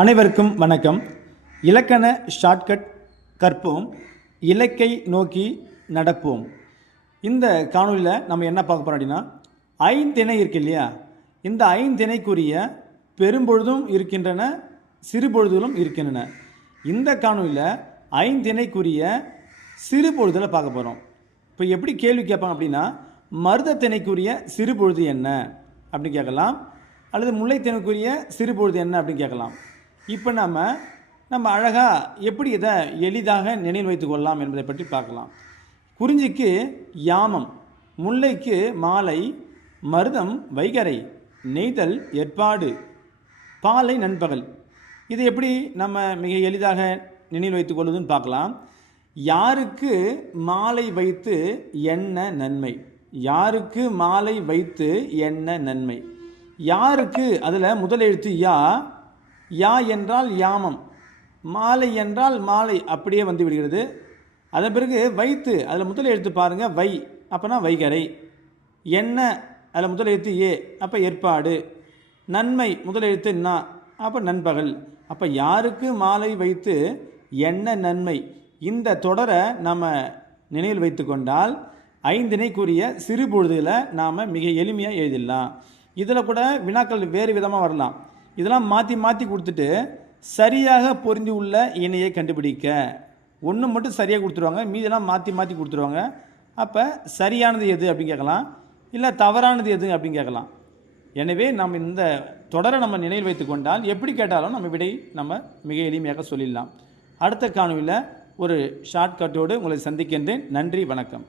அனைவருக்கும் வணக்கம். இலக்கண ஷார்ட்கட் கற்போம், இலக்கை நோக்கி நடப்போம். இந்த காணொலியில் நம்ம என்ன பார்க்க போகிறோம் அப்படின்னா, ஐந்திணை இருக்கு இல்லையா, இந்த ஐந்திணைக்குரிய பெரும்பொழுதும் இருக்கின்றன, சிறுபொழுதுகளும் இருக்கின்றன. இந்த காணொலியில் ஐந்திணைக்குரிய சிறுபொழுதில் பார்க்க போகிறோம். இப்போ எப்படி கேள்வி கேட்பாங்க அப்படின்னா, மருதத்திணைக்குரிய சிறுபொழுது என்ன அப்படின்னு கேட்கலாம், அல்லது முல்லைத்திணைக்குரிய சிறுபொழுது என்ன அப்படின்னு கேட்கலாம். இப்போ நம்ம அழகாக எப்படி இதை எளிதாக நினைவில் வைத்து கொள்ளலாம் என்பதை பற்றி பார்க்கலாம். குறிஞ்சிக்கு யாமம், முல்லைக்கு மாலை, மருதம் வைகறை, நெய்தல் ஏற்பாடு, பாலை நண்பகல். இது எப்படி நம்ம மிக எளிதாக நினைவில் வைத்துக் கொள்வதுன்னு பார்க்கலாம். யாருக்கு மாலை வைத்து என்ன நன்மை, யாருக்கு மாலை வைத்து என்ன நன்மை, யாருக்கு அதில் முதல் எழுத்து யா, யா என்றால் யாமம், மாலை என்றால் மாலை அப்படியே வந்து விடுகிறது. அதன் பிறகு வைத்து அதில் முதல் எழுத்து பாருங்கள், வை அப்போனா வைகறை, என்ன அதில் முதல் எழுத்து ஏ அப்போ ஏற்பாடு, நன்மை முதல் எழுத்து நா அப்போ நண்பகல். அப்போ யாருக்கு மாலை வைத்து என்ன நன்மை, இந்த தொடரை நாம் நினைவில் வைத்து கொண்டால் ஐந்திணைக்குரிய சிறுபொழுதில் நாம் மிக எளிமையாக எழுதிடலாம். இதில் கூட வினாக்கள் வேறு விதமாக வரலாம். இதெல்லாம் மாற்றி மாற்றி கொடுத்துட்டு சரியாக பொருந்தி உள்ள இணையை கண்டுபிடிக்க ஒன்று மட்டும் சரியாக கொடுத்துருவாங்க, மீதெல்லாம் மாற்றி மாற்றி கொடுத்துருவாங்க. அப்போ சரியானது எது அப்படின்னு கேட்கலாம், இல்லை தவறானது எது அப்படின்னு கேட்கலாம். எனவே நம்ம இந்த தொடரை நம்ம நினைவில் வைத்து கொண்டால் எப்படி கேட்டாலும் நம்ம விடை நம்ம மிக எளிமையாக சொல்லிடலாம். அடுத்த காணொலியில் ஒரு ஷார்ட்கட்டோடு உங்களை சந்திக்கின்றேன். நன்றி, வணக்கம்.